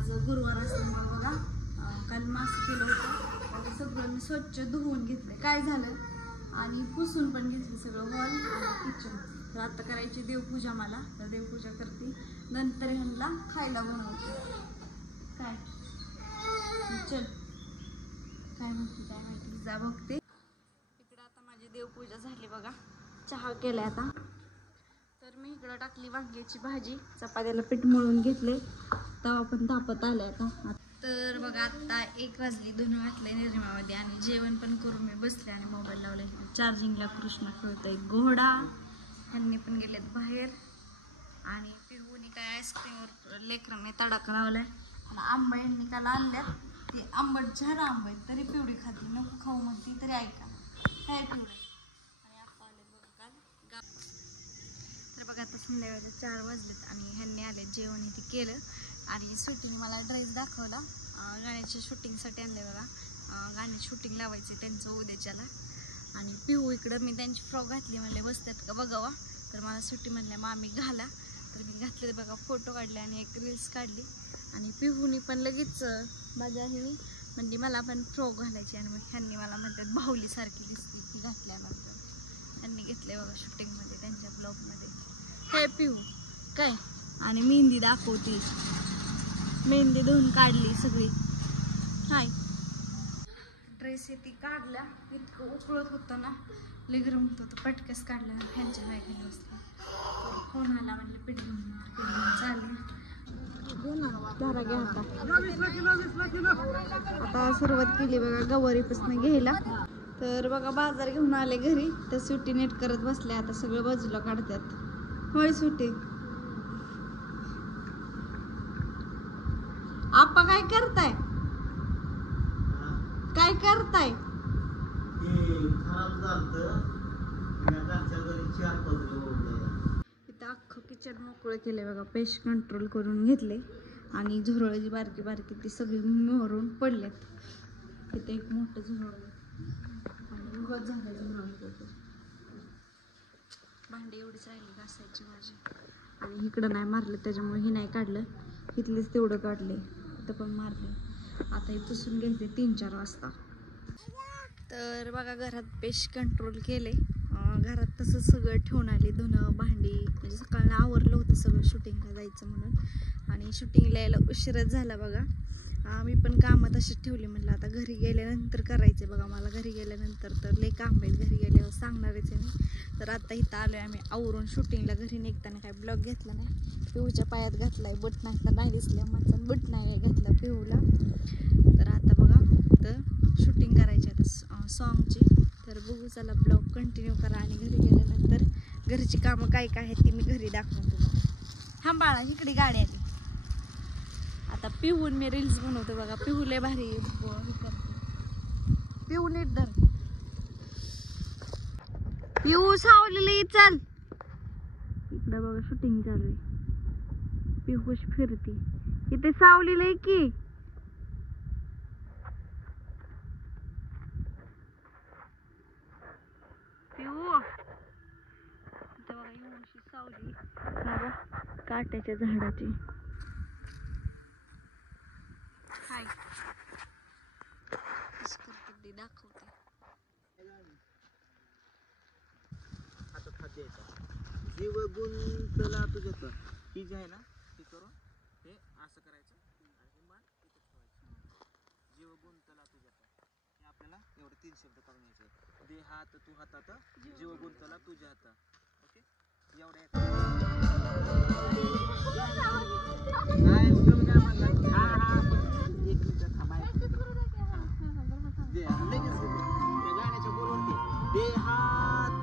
आज गुरुवार असल्यामुळे बघा काल मास केलं होतं ते सगळं मी स्वच्छ धुवून घेतलं काय झालं आणि पुसून पण घेतलं सगळं हॉल आणि किचन. तर आता करायची देवपूजा मला, तर देवपूजा करते नंतर ह्यांना खायला बनवते. काय चल काय म्हणते काय माहिती जा बघते. इकडं आता माझी देवपूजा झाली बघा, चहा केलाय आता. तर मी इकडं टाकली वांग्याची भाजी, चपात्याला पीठ मळून घेतले, तवा पण तापत आलाय आता. तर बघा आता 1 वाजली, 2 वाजले निर्मामध्ये आणि जेवण पण करून मी बसले आणि मोबाईल लावले चार्जिंगला. कृष्ण खेळतोय घोडा, ह्यांनी पण गेलेत बाहेर आणि पिहूनी काय आईस्क्रीमवर लेकरांनी तडाखा लावलाय. आणि आंबा यांनी काल आणल्यात, ते आंबट झारा आंबा आहेत तरी पिवडी खाती, नको खाऊ म्हणती तरी ऐका काय पिवडे. आणि आता आले बघा काल तर बघा आता संध्याकाळचे 4 वाजलेत आणि ह्यांनी आले जेवण हे केलं आणि शूटिंग मला ड्रेस दाखवला. गाण्याच्या शूटिंगसाठी आणले बघा, गाण्याची शूटिंग लावायचे त्यांचं उद्याच्याला. आणि पिहू इकडं मी त्यांची फ्रॉक घातली म्हणले बसतात का बघावा, तर मला सुट्टी म्हणल्या मामी घाला, तर मी घातले बघा. फोटो काढले आणि एक रील्स काढली. आणि पिहूनी पण लगेच माझ्या ह्यानी म्हणजे मला पण फ्रॉक घालायची आणि मग ह्यांनी मला म्हणतात बाहुलीसारखी दिसली ती घातल्यानंतर. त्यांनी घेतले बघा शूटिंगमध्ये त्यांच्या ब्लॉगमध्ये. हे पिहू काय आणि मेहंदी दाखवते, मेहंदी धुवून काढली सगळी. हाय ड्रेस आहे ती काढला, इतकं उकळत होतं ना, लय गरम होत होतं, पटकस काढला फॅनच्या हाय खाली बसला. तर फोन आला म्हणले पीठ घेऊन चालले धारा घ्या आता सुरुवात केली बघा गवारीपासून घ्यायला. तर बघा बाजार घेऊन आले घरी, तर सुट्टी नीट करत बसले. आता सगळं बाजूला काढतात. होय सुट्टी आपा काय करताय, काय करताय? इथं अख्खं किचन मोकळं केलंय बघा, पेस्ट कंट्रोल करून घेतले आणि झुरळ जी बारकी बारकी ती सगळी मोहरून पडल्यात. इथे एक मोठं झुरळ आणि उगाच झालं झुरळ. भांडी एवढीच राहिली घासायची माझी आणि इकडं नाही मारलं त्याच्यामुळे ही नाही काढलं, इथलेच तेवढं काढले, इथं पण मारले. आता हे पुसून घ्यायचे 3-4 वाजता. तर बघा घरात पेस्ट कंट्रोल केले, घरात तसं सगळं ठेवून आले, धुणं भांडी, म्हणजे सकाळनं आवरलं होतं सगळं शूटिंगला जायचं म्हणून. आणि शूटिंगला यायला उशीरच झाला बघा. मी पण कामं तशीच ठेवली, म्हटलं आता घरी गेल्यानंतर करायचे बघा. मला घरी गेल्यानंतर तर लय काम आहेत, घरी गेल्यावर सांगणारच आहे मी. तर आता इथं आलो आहे आम्ही आवरून शूटिंगला. घरी निघताना काय ब्लॉग घेतला नाही, पिहूच्या पायात घातलाय, बट नाही दिसल्या माझं, बट नाही घातला पिहूला. तर आता बघा तर शूटिंग करायची आता सॉन्गची. तर बघू चला ब्लॉग कंटिन्यू करा आणि घरी गेल्यानंतर घरची कामं काय काय आहेत ती मी घरी दाखवते बघा. हा बाळा इकडे गाडी आली. आता पिहून मी रील्स बनवते बघा, पिहू लय भारी करते. पिहू नीट धर, पिहू सावलेली चल. इकडे बघा शूटिंग चालू आहे, पिहू फिरती इथे सावलेलं आहे की. पिहू इथं बघा एवढीशी सावली काट्याच्या झाडाची. हाय कसं करते ते दाखवते. आता खाते जीव गुंतला तुझ्यात ही जी आहे ना ती करून हे असं करायचं आणि मान इथं ठेवायचं. जीव गुंतला तुझ्यात हे आपल्याला एवढे 3 शब्द काढून घ्यायचे. दे हात तू हातात, जीव गुंतला तुझ्या हातात. ओके एवढे काय उपयोग नाही म्हणला. हा हा एक मिनिट थांबायचं दे लगेच त्या गाण्याच्या बोलवरती दे हात.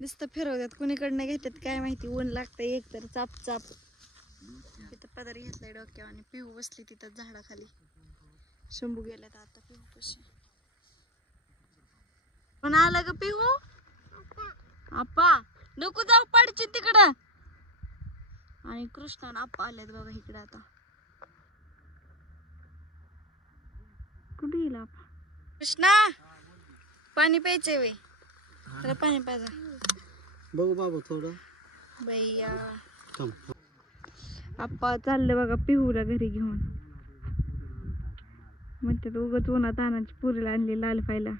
नुसतं फिरवतात, कुणीकडनं घेतात काय माहिती. ऊन लागतंय एक तर चाप चाप. तिथं पदर घेतलाय डोक्यावर आणि पिहू बसली तिथं झाडाखाली. शंभू गेल्यात आता पिहू कशी पण आलं ग पिहू. आप्पा नको जाऊ पडची तिकडं. आणि कृष्णा आणि आप्पा आलेत बघा इकडं. आता कुठे गेला आप्पा? कृष्णा पाणी प्यायचंय वे, तर पाणी प्यायचं. बघू बाबू थोडं भैया आप्पा चाललं बघा पिहूला घरी घेऊन. म्हणतात उगाच उन्हात आणायची, पुरीला आणली लाल पायला.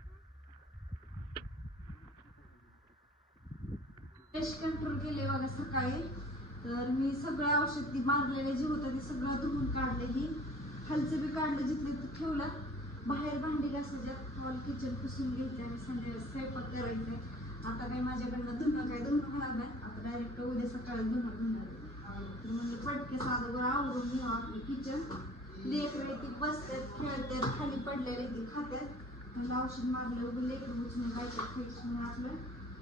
पेस्ट कंट्रोल केले बघा सकाळी. तर मी सगळं औषध ती मारलेले जे होतं ते सगळं धुवून काढले. ही खालचं बी काढलं, जिथले ठेवलं. बाहेर भांडी घासायच्यात, हॉल किचन पुसून घ्यायचे आणि संध्याकाळी स्वयंपाक करायचे. आता काही माझ्याकडनं धुणं होणार नाही. आता डायरेक्ट उद्या सकाळी धुणं धुणार. तर म्हणजे पटके साधं बरं आवरून घ्यावं आपलं किचन. लेकरं ती बसतात, खेळतात, खाली पडलेले ती खात्यात. म्हणजे औषध मारलं लेकरं उचलून जायचं खायचं म्हणून आपलं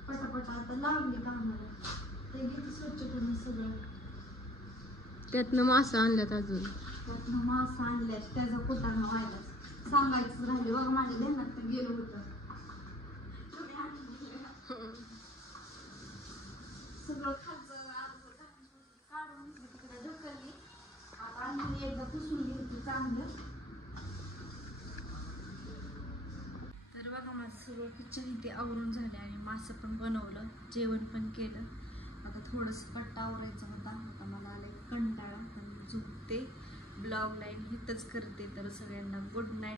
पटापटा आता लावली कामाला. ते किती स्वच्छ करून सगळं. त्यातनं मासा आणल्यात अजून. त्यातनं मासा आणल्यास त्याचा कुटाणा व्हायला सांगायचं राहिले बघा. माझ्या ध्यानात तर गेलं होतं. सगळं खालचं काढून तिकडे ढकलली. आता आणली एकदा पुसून घ्यायची चांगलं. तर बघा माझं सगळं किचन इथे आवरून झाले आणि मासं पण बनवलं, जेवण पण केलं. आता थोडंसं कट्टा आवरायचं होता. आता मला आले कंटाळा, पण झोपते. ब्लॉग लाईन हितच करते. तर सगळ्यांना गुड नाईट.